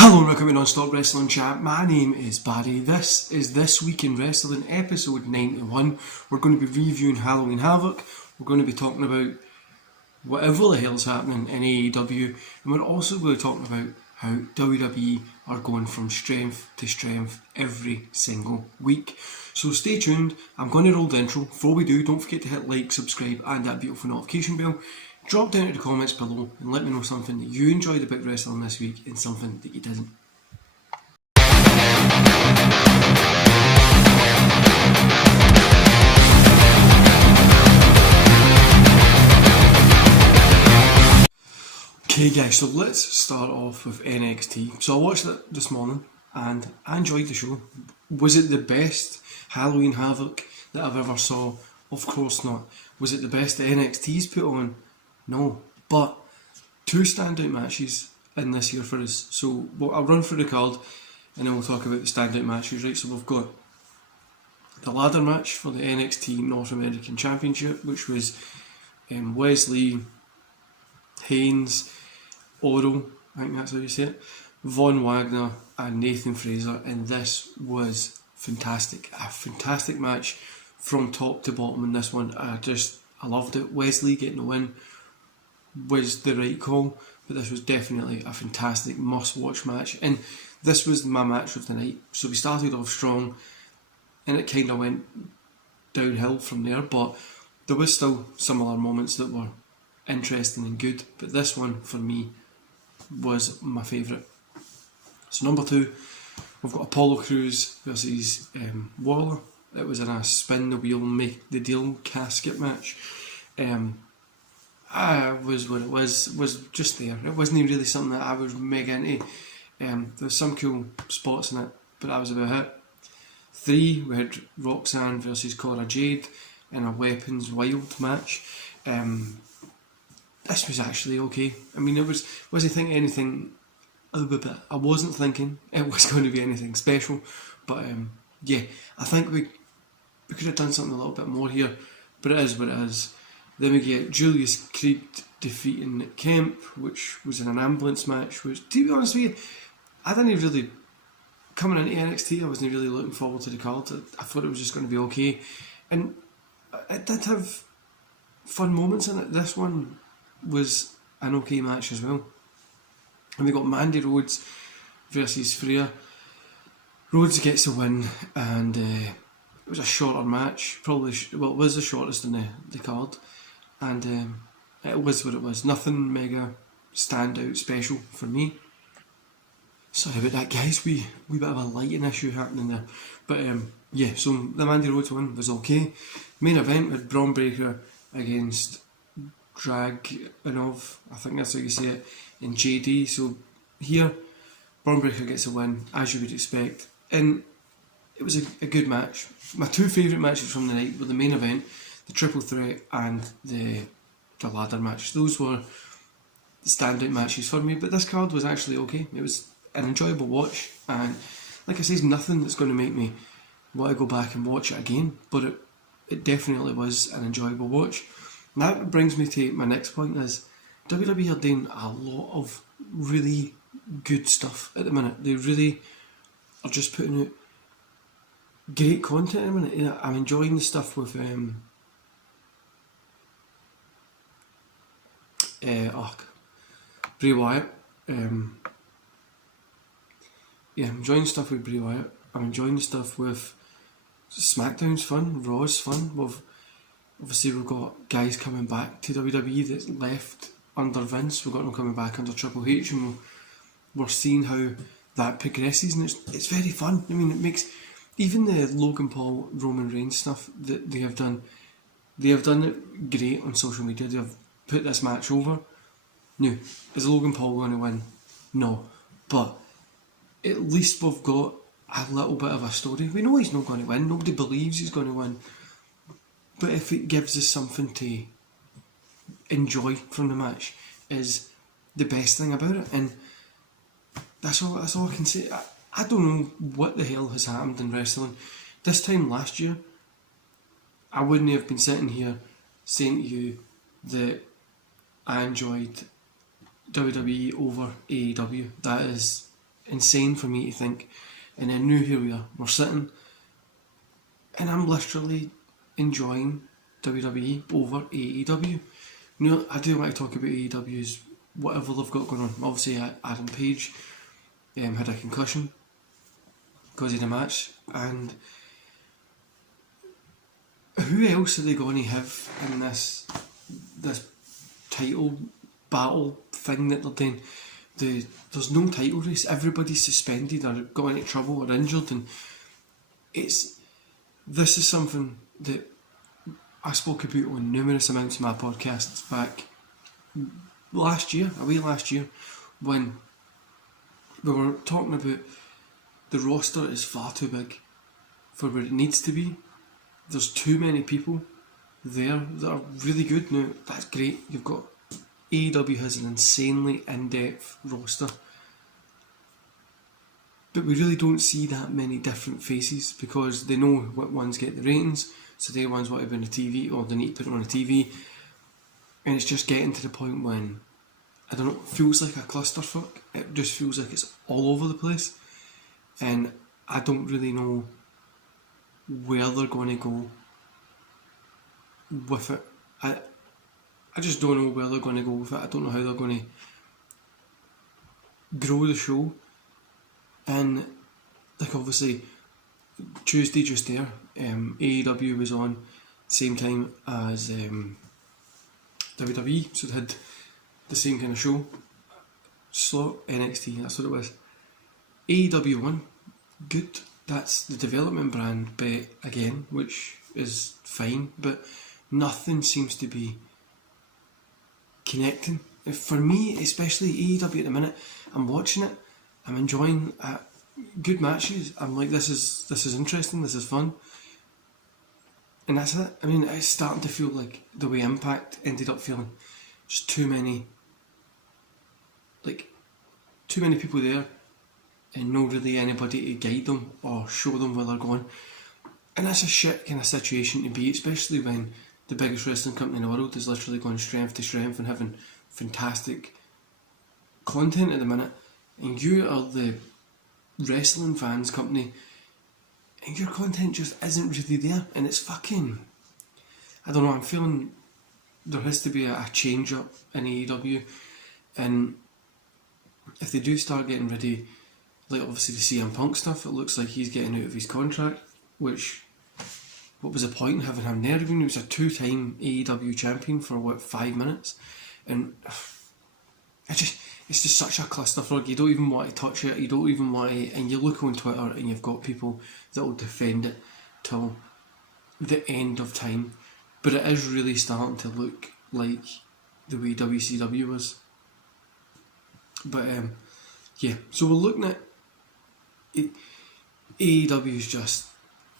Hello and welcome to Non-Stop Wrestling Chat. My name is Barry. This is This Week in Wrestling, episode 91. We're going to be reviewing Halloween Havoc. We're going to be talking about whatever the hell's happening in AEW. And we're also going to talk about how WWE are going from strength to strength every single week. So stay tuned. I'm going to roll the intro. Before we do, don't forget to hit like, subscribe and that beautiful notification bell. Drop down to the comments below and let me know something that you enjoyed about wrestling this week and something that you didn't. Okay guys, so let's start off with NXT. So I watched it this morning and I enjoyed the show. Was it the best Halloween Havoc that I've ever saw? Of course not. Was it the best that NXT's put on? No, but two standout matches in this year for us. So I'll run through the card and then we'll talk about the standout matches, right? So we've got the ladder match for the NXT North American Championship, which was Wesley, Haynes, Oro, I think that's how you say it, Von Wagner and Nathan Fraser, and this was fantastic. A fantastic match from top to bottom in this one. I loved it. Wesley getting the win was the right call, but this was definitely a fantastic must-watch match, and this was my match of the night. So we started off strong, and it kind of went downhill from there, but there was still similar moments that were interesting and good, but this one for me was my favourite. So number two, we've got Apollo Crews versus Waller. It was in a spin the wheel, make the deal casket match. Was what it was just there. It wasn't really something that I was mega into. There was some cool spots in it, but that was about it. 3, we had Roxanne versus Cora Jade in a Weapons Wild match. This was actually okay. I mean, wasn't thinking anything. I wasn't thinking it was going to be anything special, but yeah, I think we could have done something a little bit more here, but it is what it is. Then we get Julius Creed defeating Kemp, which was in an ambulance match, which, to be honest with you, I didn't really, coming into NXT, I wasn't really looking forward to the card. I thought it was just going to be okay, and it did have fun moments in it. This one was an okay match as well. And we got Mandy Rhodes versus Freya. Rhodes gets a win, and it was a shorter match, probably, it was the shortest in the card, and it was what it was. Nothing mega standout special for me. Sorry about that, guys. We bit of a lighting issue happening there, but yeah. So the Mandy Rhodes one was okay. Main event with Braun Breaker against Dragunov, I think that's how you say it, in JD. So here, Braun Breaker gets a win, as you would expect, and it was a good match. My two favourite matches from the night were the main event, the triple threat, and the ladder match. Those were the standout matches for me, but this card was actually okay. It was an enjoyable watch, and like I say, nothing that's going to make me want to go back and watch it again, but it definitely was an enjoyable watch. And that brings me to my next point, is WWE are doing a lot of really good stuff at the minute. They really are just putting out great content at the minute. Yeah, I'm enjoying the stuff with Bray Wyatt. Yeah, I'm enjoying stuff with Bray Wyatt. I'm enjoying the stuff with SmackDown's fun, Raw's fun. Obviously we've got guys coming back to WWE that left under Vince. We've got them coming back under Triple H, and we're seeing how that progresses, and it's very fun. I mean, it makes even the Logan Paul Roman Reigns stuff that they have done it great on social media. They have put this match over. Now, is Logan Paul going to win? No, but at least we've got a little bit of a story. We know he's not going to win. Nobody believes he's going to win. But if it gives us something to enjoy from the match, is the best thing about it. And that's all I can say. I don't know what the hell has happened in wrestling. This time last year, I wouldn't have been sitting here saying to you that I enjoyed WWE over AEW. That is insane for me to think. And then now here we are, we're sitting, and I'm literally enjoying WWE over AEW. You know, I do want to talk about AEW's whatever they've got going on. Obviously, Adam Page had a concussion because of the match, and who else are they going to have in this title battle thing that they're doing? There's no title race. Everybody's suspended or got into trouble or injured, and this is something that I spoke about on numerous amounts of my podcasts back last year, when we were talking about the roster is far too big for where it needs to be. There's too many people there that are really good. Now, that's great. You've got AEW has an insanely in-depth roster, but we really don't see that many different faces because they know what ones get the ratings, so they ones want to be on the TV, or they need to put it on the TV, and it's just getting to the point when, I don't know, it feels like a clusterfuck. It just feels like it's all over the place, and I don't really know where they're going to go with it. I just don't know where they're going to go with it. I don't know how they're going to grow the show. And like, obviously Tuesday just there, AEW was on same time as WWE, so they had the same kind of show slot. NXT, that's what it was. AEW won, good. That's the development brand bet again, which is fine, but nothing seems to be connecting. For me, especially AEW at the minute, I'm watching it, I'm enjoying good matches. I'm like, this is interesting, this is fun, and that's it. I mean, it's starting to feel like the way Impact ended up feeling. Just too many people there, and not really anybody to guide them or show them where they're going. And that's a shit kind of situation to be, especially when the biggest wrestling company in the world is literally going strength to strength and having fantastic content at the minute, and you are the wrestling fans company and your content just isn't really there, and it's fucking, I don't know, I'm feeling there has to be a change up in AEW. And if they do start getting ready, like obviously the CM Punk stuff, it looks like he's getting out of his contract, which, what was the point in having him there? I mean, he was a 2-time AEW champion for 5 minutes, and it's just such a clusterfuck. You don't even want to touch it, you don't even want to, and you look on Twitter and you've got people that will defend it till the end of time, but it is really starting to look like the way WCW was. But yeah, so we're looking at it. AEW is just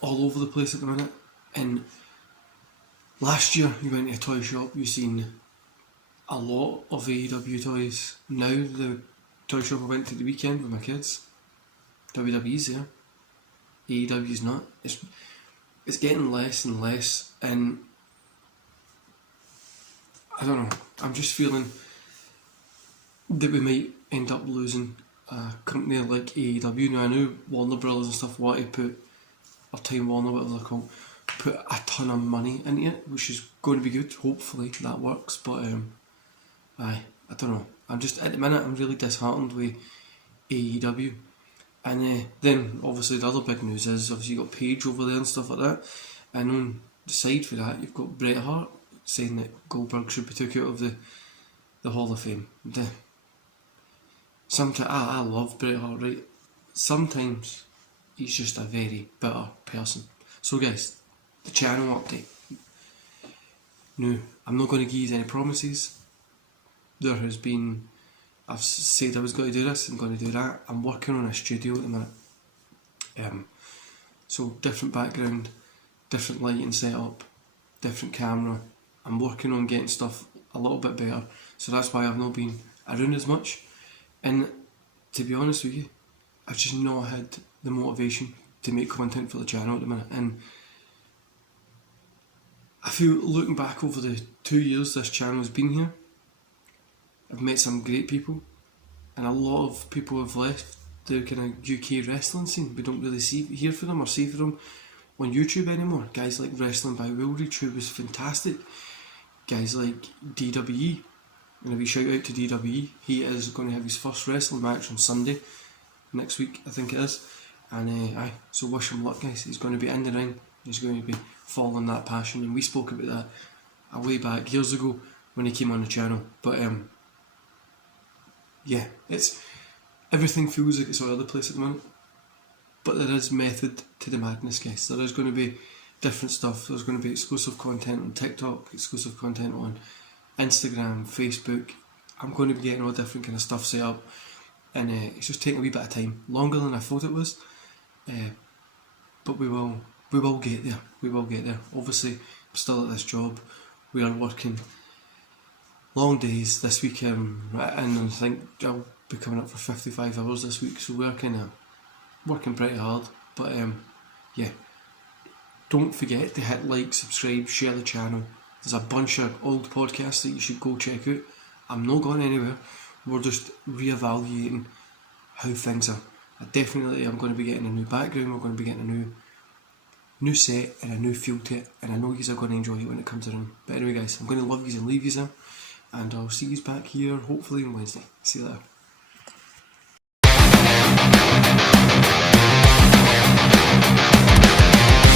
all over the place at the minute, and last year you went to a toy shop, you seen a lot of AEW toys. Now the toy shop I went to the weekend with my kids, WWE's there, AEW's not. It's getting less and less, and I don't know, I'm just feeling that we might end up losing a company like AEW. Now I know Warner Brothers and stuff want to put, or Time Warner, whatever they're called, put a ton of money into it, which is going to be good. Hopefully that works, but I don't know. I'm just, at the minute, I'm really disheartened with AEW. And then obviously the other big news is obviously you got Paige over there and stuff like that, and on the side for that you've got Bret Hart saying that Goldberg should be took out of the Hall of Fame. Sometimes I love Bret Hart, right? Sometimes he's just a very bitter person. So guys, the channel update. No, I'm not going to give you any promises. There has been, I've said I was going to do this, I'm going to do that. I'm working on a studio at the minute. So different background, different lighting setup, different camera. I'm working on getting stuff a little bit better. So that's why I've not been around as much. And to be honest with you, I've just not had the motivation to make content for the channel at the minute. And I feel, looking back over the 2 years this channel has been here, I've met some great people, and a lot of people have left the kind of UK wrestling scene. We don't really hear from them or see from them on YouTube anymore. Guys like Wrestling by Woolrich, who was fantastic. Guys like DWE, and a wee shout out to DWE. He is going to have his first wrestling match on Sunday next week, I think it is. And so wish him luck, guys. He's going to be in the ring. He's going to be following that passion, and we spoke about that a way back years ago when he came on the channel. But yeah, it's everything feels like it's all over the place at the moment. But there is method to the madness, guys. There is going to be different stuff. There's going to be exclusive content on TikTok, exclusive content on Instagram, Facebook. I'm going to be getting all different kind of stuff set up, and it's just taking a wee bit of time, longer than I thought it was. But we will get there. We will get there. Obviously, I'm still at this job. We are working long days this week, and I think I'll be coming up for 55 hours this week. So we're kind of working pretty hard. But yeah, don't forget to hit like, subscribe, share the channel. There's a bunch of old podcasts that you should go check out. I'm not going anywhere. We're just re-evaluating how things are. I'm going to be getting a new background. We're going to be getting a new set and a new feel to it, and I know you are going to enjoy it when it comes around. But anyway, guys, I'm going to love you and leave you there, and I'll see you back here hopefully on Wednesday. See you later.